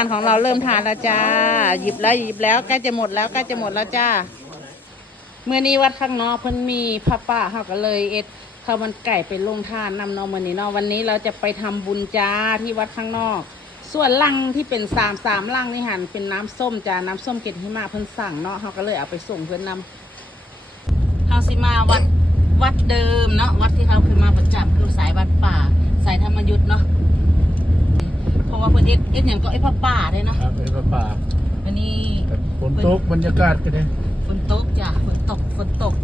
านของเราเริ่มทานแล้วจ้า หยิบแล้วหยิบแล้วใกล้จะหมดแล้วใกล้จะหมดแล้วจ้าเมื่อนี้วัดข้างนอกเพิ่นมีพระป่าเขาก็เลยเอ็ดข้าวมันไก่ไปลงทานนำนอมื่อนี้นาะวันนี้เราจะไปทำบุญจ้าที่วัดข้างนอก ส่วนลังที่เป็นสามสามลังนี่หันเป็นน้ำส้มจ้าน้ำส้มเกล็ดหิมะเพิ่นสั่งเนาะเขาก็เลยเอาไปส่งเพิ่นนำเฮาสิมาวัดวัดเดิมเนาะวัดที่เขาคือมาประจำคือสายวัดป่า อ็ดเอ็ดอย่างก็ไอ้พระป่าเลยเนาะครับเป็นป่าวันนี้ แต่ฝนตกบรรยากาศกันเลยฝนตกจ้ะฝนตกฝนตก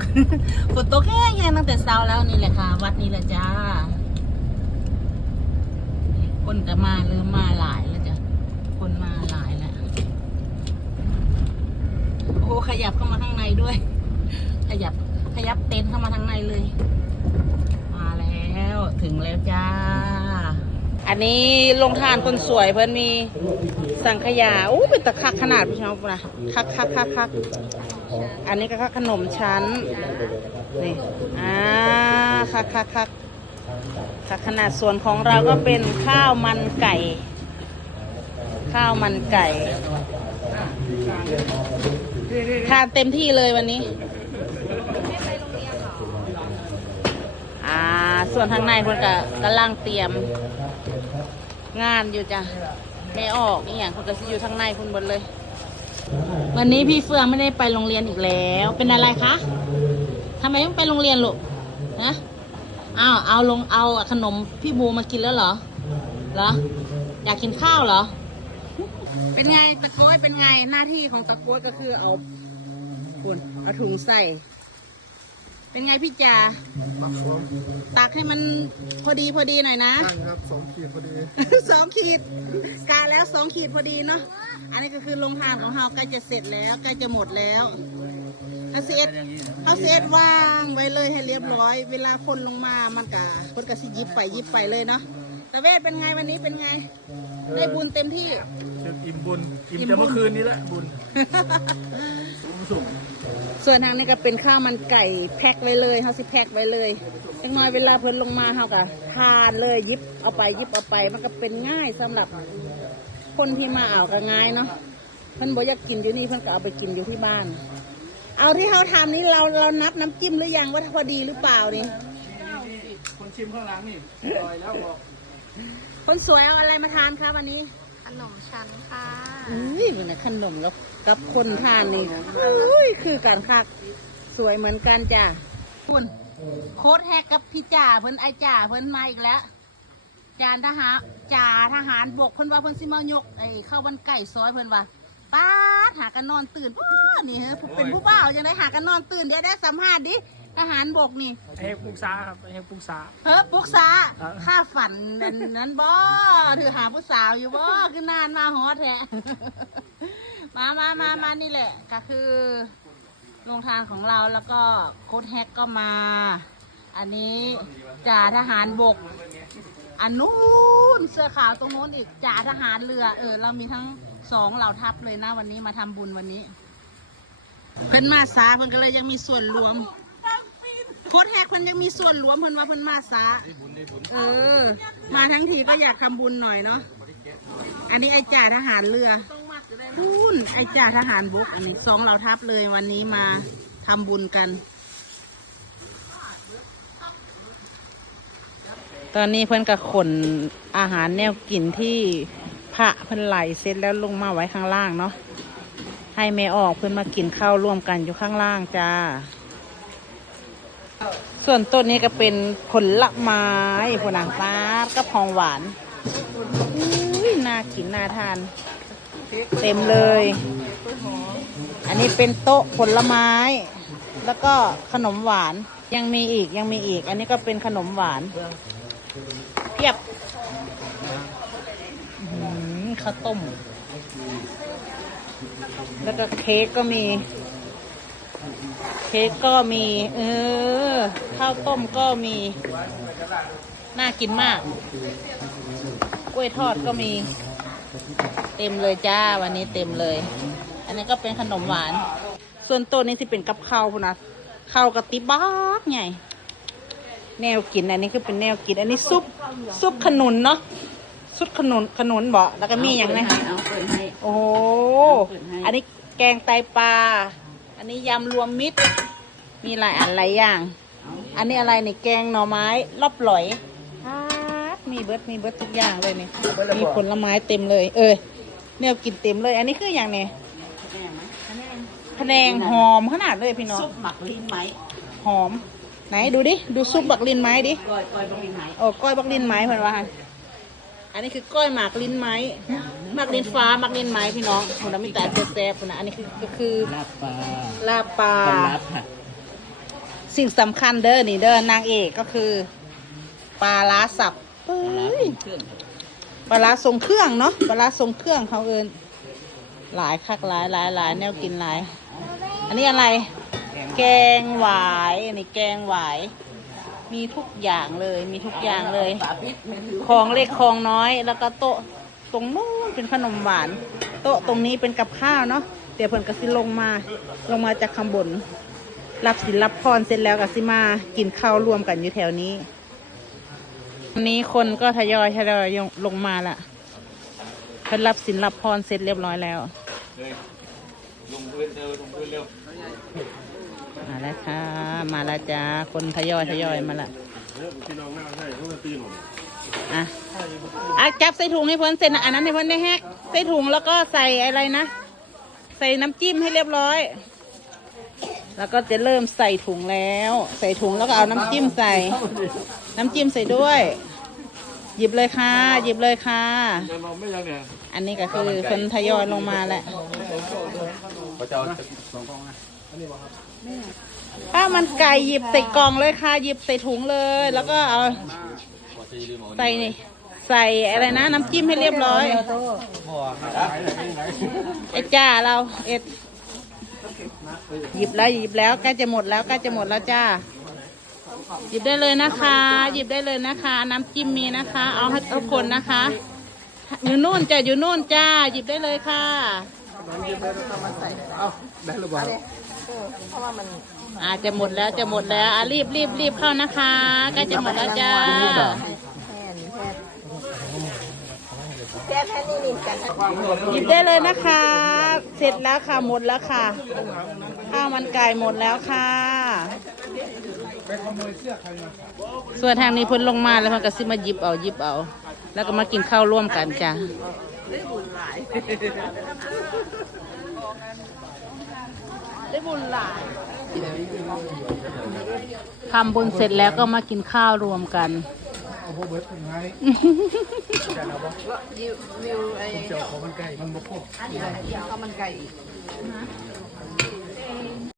ฝนตกแห้งๆตั้งแต่เช้าแล้วนี่แหละค่ะ วัดนี้แหละจ้า คนก็มาเริ่มมาหลายแล้วจ้ะคนมาหลายแล้วโอ้ขยับเข้ามาข้างในด้วย ขยับขยับเต็นท์เข้ามาทางในเลย มาแล้วถึงแล้วจ้าอั นนี้ลงทานคนสวยเพิ่อนมีสังขยาอู้เป็นตะคักขนาดพี่น้องนะคักคักคักคักอันนี้ก็ขนมชั้นนี่อ่าคักคักคักคักขนาดส่วนของเราก็เป็นข้าวมันไก่ ข้าวมันไก่ทานเต็มที่เลยวันนี้อ่าส่วนทางในคนก็กำลังเตรียม งานอยู่จ้ะไม่ออกนี่อย่างคุณก็สิอยู่ทางในคุณบนเลย วันนี้พี่เฟืองไม่ได้ไปโรงเรียนอีกแล้ว เป็นอะไรคะทำไมต้องไปโรงเรียนลูกนะอ้าวเอาลงเอาขนมพี่บูมากินแล้วเหรอเหรออยากกินข้าวเหรอ เป็นไงตะโกยเป็นไงหน้าที่ของตะโกยก็คือเอาคุณเอาถุงใส่ เป็นไงพี่จ๋าตักให้มันพอดีพอดีหน่อยนะตั้งครับสองขีดพอดีสองขีดกาแล้วสองขีดพอดีเนาะอันนี้ก็คือลงทานของเราใกล้จะเสร็จแล้วใกล้จะหมดแล้วเขาเสร็จเขาเสร็จว่างไว้เลยให้เรียบร้อย เวลาคนลงมามันกะคนกะสิหยิบไปหยิบไปเลยเนาะแต่เวทเป็นไงวันนี้เป็นไง ได้บุญเต็มที่คืออิ่มบุญ อิ่มแต่เมื่อคืนนี้แหละบุญ สูงสุด ส่วนทางนี้ก็เป็นข้าวมันไก่แพ็คไว้เลยเขาสิแพ็คไว้เลยจังน้อยเวลาเพิ่นลงมาเขาก็ทานเลยหยิบเอาไปหยิบเอาไปมันก็เป็นง่ายสำหรับคนที่มาเอาก็ง่ายเนาะเพิ่นบอกอยากกินอยู่นี่เพิ่นก็เอาไปกินอยู่ที่บ้าน เอาที่เขาทำนี้เราเรานับน้ำจิ้มหรือยังว่าพอดีหรือเปล่านี่คนชิมข้างหลังนี่ลอยแล้วบอกคนสวยเอาอะไรมาทานคะวันนี้ ขนมชั้นค่ะอุ้ยมันนะขนมแล้วกับคนทานนี่อุ้ยคือการคักสวยเหมือนกันจ้ะคุณโค้ดแฮกกับพี่จ่าเพิ่นไอจ่าเพิ่นมาอีกแล้วจานทหารจ่าทหารบกเพิ่นว่าเพิ่นสิมายกไอข้าววันไก่ซอยเพิ่นว่าป้าหากันนอนตื่นป้านี่เฮ้ยเป็นผู้บ่าวยังไงหากันนอนตื่นเดี๋ยวได้สัมภาษณ์ดิ ทหารบกนี่เฮกปุกซาครับเฮกปุกซาเฮ้ยปุ๊กษาครับข้าฝันนั้นนั้นบ่ถือหาผู้สาวอยู่บ่คือนานมาฮอดแท้มามามามานี่แหละ ก็คือโรงทานของเราแล้วก็โค้ดแฮกก็มา อันนี้จ่าทหารบก อันนู้นเสื้อขาวตรงโน้นอีกจ่าทหารเรือ เออ เรามีทั้งสองเหล่าทัพเลยนะวันนี้มาทำบุญวันนี้ เพิ่นมาสาเพิ่นก็เลยยังมีส่วนรวมโค้ดแฮกเพิ่นยังมีส่วนรวมเพิ่นว่าเพิ่นมาสาเออ มาทั้งทีก็อยากทำบุญหน่อยเนาะอันนี้ไอ้จ่าทหารเรือนู่นไอ้จ่าทหารบกอันนี้สองเหล่าทัพเลยวันนี้มาทำบุญกัน ตอนนี้เพิ่นก็ขนอาหารแนวกินที่พระเพิ่นไหลเสร็จแล้วลงมาไว้ข้างล่างเนาะให้แม่ออกเพิ่นมากินข้าวร่วมกันอยู่ข้างล่างจ้า ส่วนต้นนี้ก็เป็นผลไม้ผลนฟ้ากับของหวานอุ้ยน่ากินน่าทาน เต็มเลย อันนี้เป็นโต๊ะผลไม้ แล้วก็ขนมหวานยังมีอีกยังมีอีก อันนี้ก็เป็นขนมหวานเพียบข้าวต้ม แล้วก็เค้กก็มี เค้กก็มี เออ ข้าวต้มก็มี น่ากินมาก กล้วยทอดก็มี เต็มเลยจ้าวันนี้เต็มเลย อันนี้ก็เป็นขนมหวาน ส่วนตัวนี้ที่เป็นกับข้าวพุ่นนะข้าวกะติบ้ากใหญ่แนวกินอันนี้คือเป็นแนวกิน อันนี้ซุปซุปขนุนเนาะซุปขนุนขนุนบ่แล้วก็มีอย่างไรเอาเปิดให้โอ้โหอันนี้แกงไตปลา อันนี้ยำรวมมิตร มีหลายอันหลายอย่าง อันนี้อะไรนี่แกงหน่อไม้รอบหลอยครับมีเบิดมีเบิดทุกอย่างเลยนี่มีผลไม้เต็มเลย เอ้ยเนี่ยกินเต็มเลย อันนี้คืออย่างเนี่ยพะแนงหอมขนาดเลยพี่น้องซุปหมักลิ้นไหมหอม ไหนดูดิ ดูซุปบักลินไม้ดิก้อยก้อยบะหมี่ไหมโอ้ก้อยบักลินไม้เพื่อนว่า อันนี้คือก้อยหมากลิ้นไม้หมากลิ้นฟ้าหมากลิ้นไม้พี่น้องคนเรามีแต่แซ่บๆนะอันนี้คือก็คือลาบปลาลาบปลาปลาลาบผัดสิ่งสำคัญเด้อนี่เด้อนางเอกก็คือปลาล้าสับเอ้ยเครื่องปลาร้าทรงเครื่องเนาะปลาร้าทรงเครื่องเขาเอินหลายคักหลายหลายหลายแนวกินหลาย อันนี้อะไร แกงหวายอันนี้แกงหวาย มีทุกอย่างเลยมีทุกอย่างเลยปลาพริกไม่ถือของเล็กของน้อย แล้วก็โต๊ะตรงนู้นเป็นขนมหวาน โต๊ะตรงนี้เป็นกับข้าวเนาะเดี๋ยวเพิ่นก็สิลงมา ลงมาจากข้างบน รับศิลรับพรเสร็จแล้วก็สิมากินข้าวรวมกันอยู่แถวนี้วันนี้คนก็ทยอยทยอยลงมาละเพิ่นรับศิลรับพรเสร็จเรียบร้อยแล้ว ลงพื้นเร็วลงพื้นเร็วมาแล้วค่ะ มาแล้วจ้า คนทยอยทยอยมาละอะอะจับใส่ถุงให้เพิ่นเสร็จนะอันนั้นให้เพิ่นได้แฮกใส่ถุงแล้วก็ใส่อะไรนะ ใส่น้ำจิ้มให้เรียบร้อย แล้วก็จะเริ่มใส่ถุงแล้ว ใส่ถุงแล้วก็เอาน้ำจิ้มใส่ น้ำจิ้มใส่ด้วย หยิบเลยค่ะ หยิบเลยค่ะเราไม่ยังเนี่ยอันนี้ก็คือคนทยอยลงมาแหละ พระเจ้าสองกองนะข้าวมันไก่หยิบใส่กล่องเลยค่ะ หยิบใส่ถุงเลย แล้วก็เอาใส่นี่ใส่อะไรนะ น้ำจิ้มให้เรียบร้อยไอ้จ้าเราเอ็ดหยิบแล้วหยิบแล้วใกล้จะหมดแล้วใกล้จะหมดแล้วจ้า หยิบได้เลยนะคะ หยิบได้เลยนะคะ น้ำจิ้มมีนะคะ เอาให้ทุกคนนะคะ อยู่นู่นจ้ะอยู่นู่นจ้า หยิบได้เลยค่ะ ได้หรือเปล่าอาจจะหมดแล้วจะหมดแล้วอะรีบรีบรีบเข้านะคะใกล้จะหมดแล้วจ้าแค่แค่นี้นี่กันหยิบได้เลยนะคะ เสร็จแล้วค่ะหมดแล้วค่ะข้าวมันไก่หมดแล้วค่ะส่วนทางนี้พิ่นลงมาแล้วเพิ่นก็สิมาหยิบเอาหยิบเอา แล้วก็มากินข้าวร่วมกันจ้ะ ได้บุญหลายทำบุญเสร็จแล้วก็มากินข้าวรวมกันวิววิวไอ้เจ้าของมันไก่มันมาพบข้าวมันไก่อีก